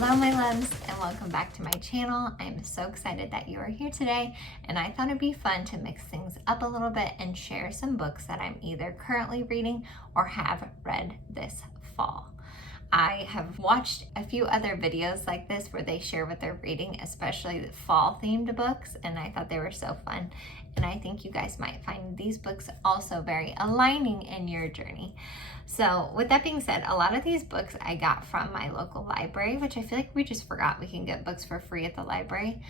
Hello my loves, and welcome back to my channel. I'm so excited that you are here today, and I thought it'd be fun to mix things up a little bit and share some books that I'm either currently reading or have read this fall. I have watched a few other videos like this where they share what they're reading, especially the fall themed books, and I thought they were so fun. And I think you guys might find these books also very aligning in your journey. So with that being said, a lot of these books I got from my local library, which I feel like we just forgot we can get books for free at the library,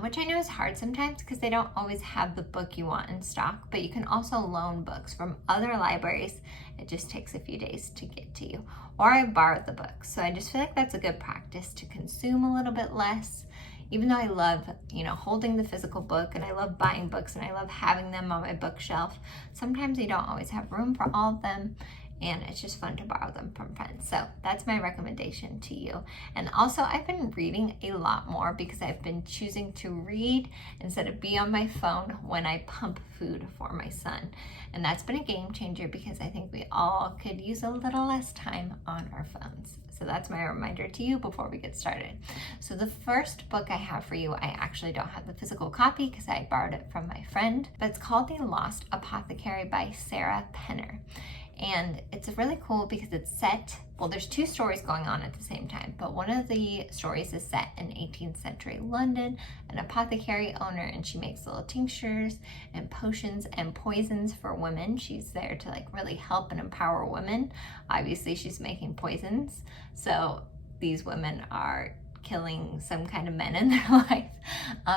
which I know is hard sometimes because they don't always have the book you want in stock, but you can also loan books from other libraries. It just takes a few days to get to you. Or I borrowed the books. So I just feel like that's a good practice to consume a little bit less. Even though I love, holding the physical book and I love buying books and I love having them on my bookshelf, sometimes you don't always have room for all of them, and it's just fun to borrow them from friends. So that's my recommendation to you. And also I've been reading a lot more because I've been choosing to read instead of be on my phone when I pump food for my son. And that's been a game changer because I think we all could use a little less time on our phones. So that's my reminder to you before we get started. So the first book I have for you, I actually don't have the physical copy because I borrowed it from my friend, but it's called The Lost Apothecary by Sarah Penner. And it's really cool because it's set, well, there's two stories going on at the same time, but one of the stories is set in 18th century London, an apothecary owner, and she makes little tinctures and potions and poisons for women. She's there to really help and empower women. Obviously she's making poisons, so these women are killing some kind of men in their life,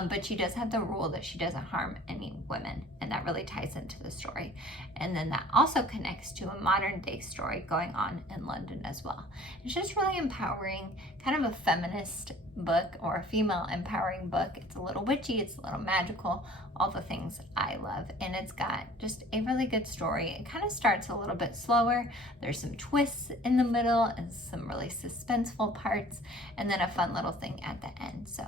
but she does have the rule that she doesn't harm any women, and that really ties into the story. And then that also connects to a modern day story going on in London as well. It's just really empowering, kind of a feminist book or a female empowering book. It's a little witchy, it's a little magical, all the things I love, and it's got just a really good story. It kind of starts a little bit slower. There's some twists in the middle and some really suspenseful parts, and then a fun little thing at the end. So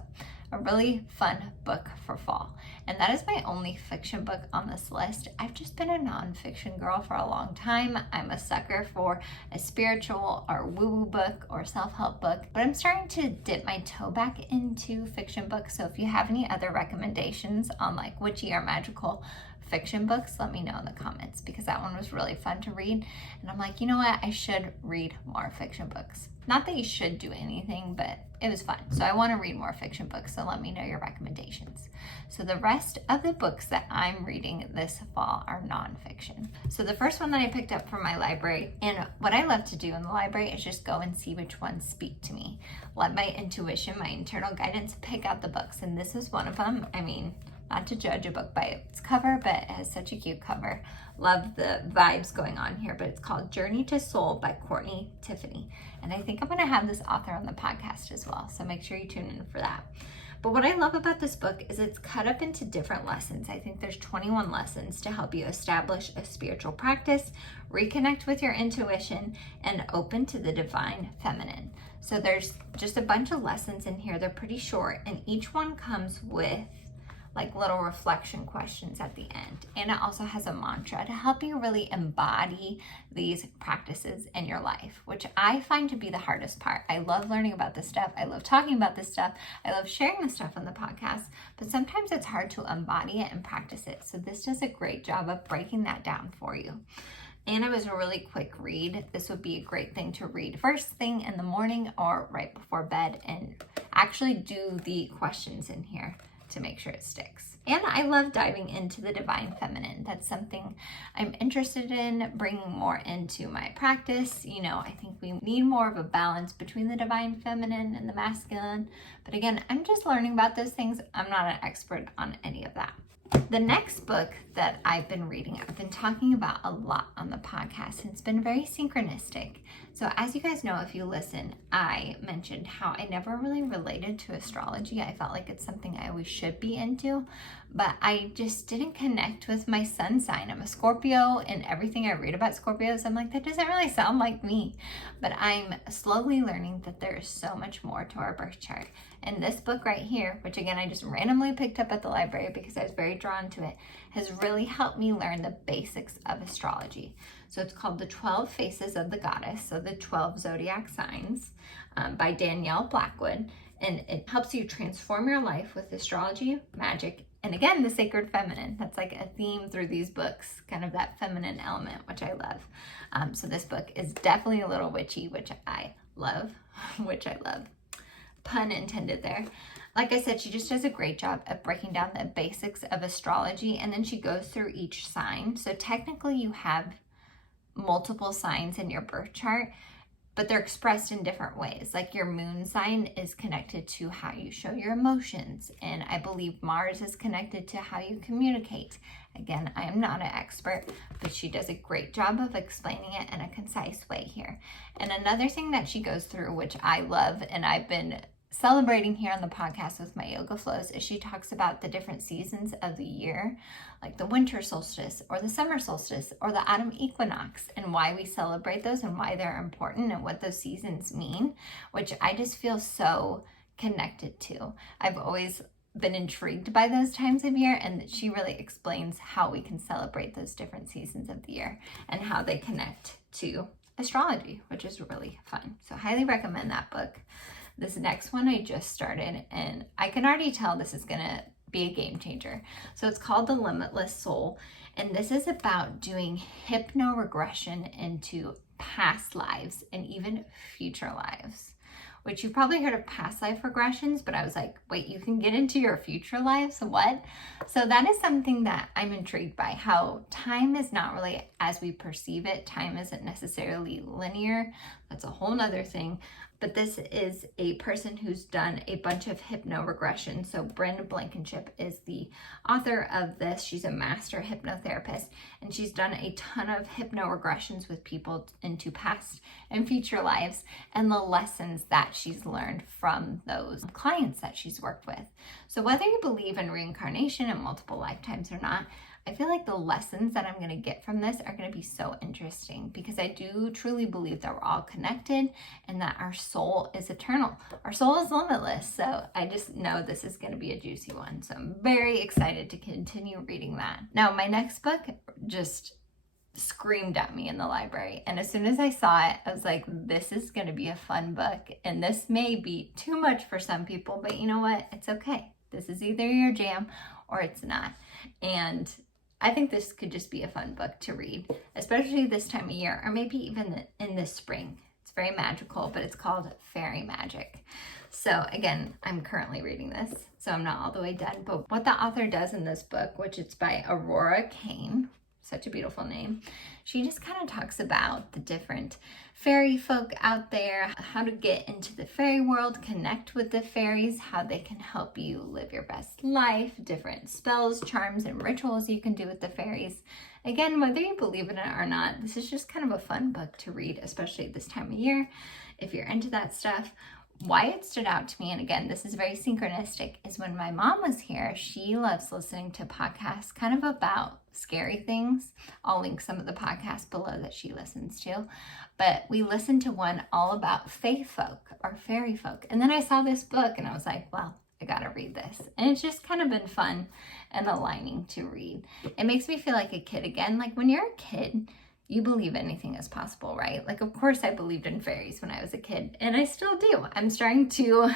a really fun book for fall. And that is my only fiction book on this list. I've just been a nonfiction girl for a long time. I'm a sucker for a spiritual or woo-woo book or self-help book, but I'm starting to dip my toe back into fiction books. So if you have any other recommendations on witchy or magical fiction books, let me know in the comments, because that one was really fun to read. And I'm like, you know what? I should read more fiction books. Not that you should do anything, but it was fun. So I want to read more fiction books, so let me know your recommendations. So the rest of the books that I'm reading this fall are nonfiction. So the first one that I picked up from my library, and what I love to do in the library is just go and see which ones speak to me. Let my intuition, my internal guidance pick out the books, and this is one of them. I mean, not to judge a book by its cover, but it has such a cute cover. Love the vibes going on here, but it's called Journey to Soul by Courtney Tiffany. And I think I'm gonna have this author on the podcast as well, so make sure you tune in for that. But what I love about this book is it's cut up into different lessons. I think there's 21 lessons to help you establish a spiritual practice, reconnect with your intuition, and open to the divine feminine. So there's just a bunch of lessons in here. They're pretty short, and each one comes with little reflection questions at the end. And it also has a mantra to help you really embody these practices in your life, which I find to be the hardest part. I love learning about this stuff. I love talking about this stuff. I love sharing this stuff on the podcast, but sometimes it's hard to embody it and practice it. So this does a great job of breaking that down for you. And it was a really quick read. This would be a great thing to read first thing in the morning or right before bed, and actually do the questions in here to make sure it sticks. And I love diving into the divine feminine. That's something I'm interested in bringing more into my practice. I think we need more of a balance between the divine feminine and the masculine. But again, I'm just learning about those things. I'm not an expert on any of that. The next book that I've been reading, I've been talking about a lot on the podcast, and it's been very synchronistic. So as you guys know, if you listen, I mentioned how I never really related to astrology. I felt like it's something I always should be into, but I just didn't connect with my sun sign. I'm a Scorpio, and everything I read about Scorpios, I'm like, that doesn't really sound like me. But I'm slowly learning that there is so much more to our birth chart. And this book right here, which again, I just randomly picked up at the library because I was very drawn to it, has really helped me learn the basics of astrology. So it's called The 12 Faces of the Goddess, so the 12 zodiac signs, by Danielle Blackwood. And it helps you transform your life with astrology, magic, and again, the sacred feminine. That's like a theme through these books, kind of that feminine element, which I love. So this book is definitely a little witchy, which I love, Pun intended there. Like I said, she just does a great job of breaking down the basics of astrology, and then she goes through each sign. So technically you have multiple signs in your birth chart, but they're expressed in different ways. Like your moon sign is connected to how you show your emotions. And I believe Mars is connected to how you communicate. Again, I am not an expert, but she does a great job of explaining it in a concise way here. And another thing that she goes through, which I love, and I've been celebrating here on the podcast with my yoga flows, is she talks about the different seasons of the year, like the winter solstice or the summer solstice or the autumn equinox, and why we celebrate those and why they're important and what those seasons mean, which I just feel so connected to. I've always been intrigued by those times of year, and she really explains how we can celebrate those different seasons of the year and how they connect to astrology, which is really fun. So highly recommend that book. This next one I just started, and I can already tell this is gonna be a game changer. So it's called The Limitless Soul, and this is about doing hypnoregression into past lives and even future lives, which you've probably heard of past life regressions, but I was like, wait, you can get into your future lives? What? So that is something that I'm intrigued by, how time is not really as we perceive it. Time isn't necessarily linear. That's a whole nother thing. But this is a person who's done a bunch of hypnoregression. So Bryn Blankenship is the author of this. She's a master hypnotherapist, and she's done a ton of hypnoregressions with people into past and future lives and the lessons that she's learned from those clients that she's worked with. So whether you believe in reincarnation and multiple lifetimes or not, I feel like the lessons that I'm going to get from this are going to be so interesting, because I do truly believe that we're all connected and that our soul is eternal. Our soul is limitless. So I just know this is going to be a juicy one. So I'm very excited to continue reading that. Now, my next book just screamed at me in the library. And as soon as I saw it, I was like, this is going to be a fun book. And this may be too much for some people, but you know what? It's okay. This is either your jam or it's not. And I think this could just be a fun book to read, especially this time of year, or maybe even in the spring. It's very magical, but it's called Fairy Magic. So again, I'm currently reading this, so I'm not all the way done. But what the author does in this book, which it's by Aurora Kane, such a beautiful name, she just kind of talks about the different fairy folk out there, how to get into the fairy world, connect with the fairies, how they can help you live your best life, different spells, charms, and rituals you can do with the fairies. Again, whether you believe in it or not, this is just kind of a fun book to read, especially this time of year, if you're into that stuff. Why it stood out to me, and again, this is very synchronistic, is when my mom was here, she loves listening to podcasts kind of about scary things. I'll link some of the podcasts below that she listens to. But we listened to one all about fae folk or fairy folk. And then I saw this book and I was like, well, I gotta read this. And it's just kind of been fun and aligning to read. It makes me feel like a kid again. Like when you're a kid, you believe anything is possible, right? Like, of course I believed in fairies when I was a kid, and I still do. I'm starting to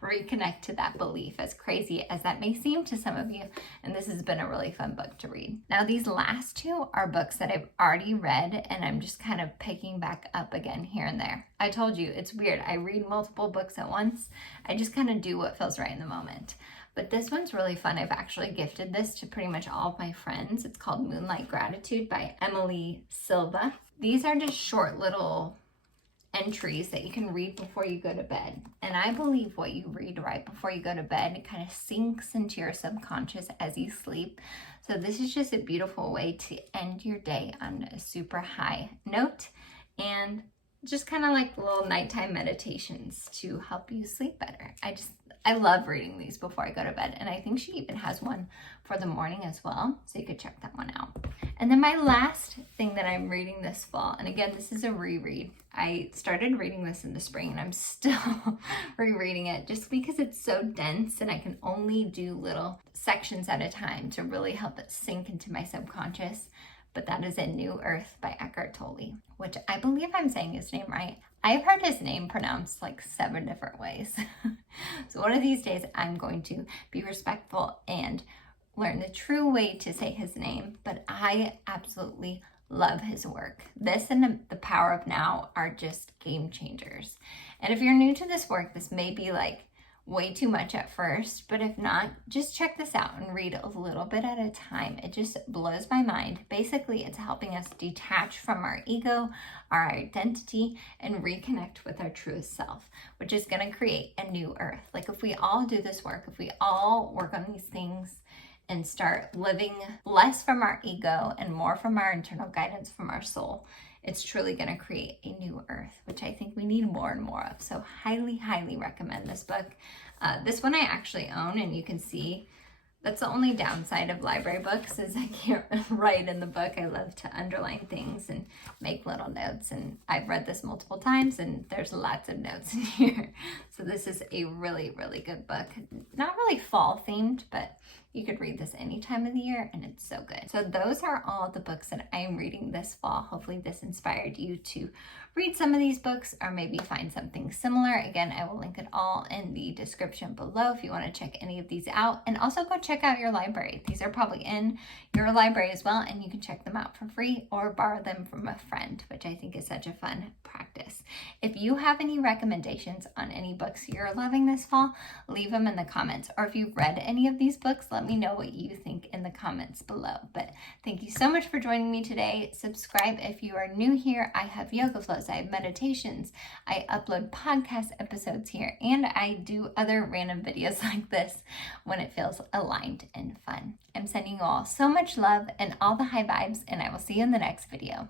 reconnect to that belief, as crazy as that may seem to some of you. And this has been a really fun book to read. Now, these last two are books that I've already read, and I'm just kind of picking back up again here and there. I told you, it's weird. I read multiple books at once. I just kind of do what feels right in the moment. But this one's really fun. I've actually gifted this to pretty much all of my friends. It's called Moonlight Gratitude by Emily Silva. These are just short little entries that you can read before you go to bed. And I believe what you read right before you go to bed, it kind of sinks into your subconscious as you sleep. So this is just a beautiful way to end your day on a super high note, and just kind of like little nighttime meditations to help you sleep better. I love reading these before I go to bed, and I think she even has one for the morning as well, so you could check that one out. And then my last thing that I'm reading this fall, and again, this is a reread. I started reading this in the spring, and I'm still rereading it just because it's so dense, and I can only do little sections at a time to really help it sink into my subconscious. but that is in New Earth by Eckhart Tolle, which I believe I'm saying his name right. I've heard his name pronounced like 7 different ways. So one of these days I'm going to be respectful and learn the true way to say his name, but I absolutely love his work. This and The Power of Now are just game changers. And if you're new to this work, this may be like way too much at first, but if not, just check this out and read a little bit at a time. It just blows my mind. Basically, it's helping us detach from our ego, our identity, and reconnect with our truest self, which is going to create a new earth. Like if we all do this work, if we all work on these things and start living less from our ego and more from our internal guidance from our soul, it's truly going to create a new earth, which I think we need more and more of. So highly, highly recommend this book. This one I actually own, and you can see that's the only downside of library books is I can't write in the book. I love to underline things and make little notes, and I've read this multiple times and there's lots of notes in here. So this is a really, really good book. Not really fall themed, but you could read this any time of the year and it's so good. So those are all the books that I am reading this fall. Hopefully this inspired you to read some of these books or maybe find something similar. Again, I will link it all in the description below if you want to check any of these out. And also go check out your library. These are probably in your library as well, and you can check them out for free or borrow them from a friend, which I think is such a fun practice. If you have any recommendations on any books you're loving this fall, leave them in the comments. Or if you've read any of these books, let me know what you think in the comments below. But thank you so much for joining me today. Subscribe if you are new here. I have yoga flows, I have meditations, I upload podcast episodes here, and I do other random videos like this when it feels aligned and fun. I'm sending you all so much love and all the high vibes, and I will see you in the next video.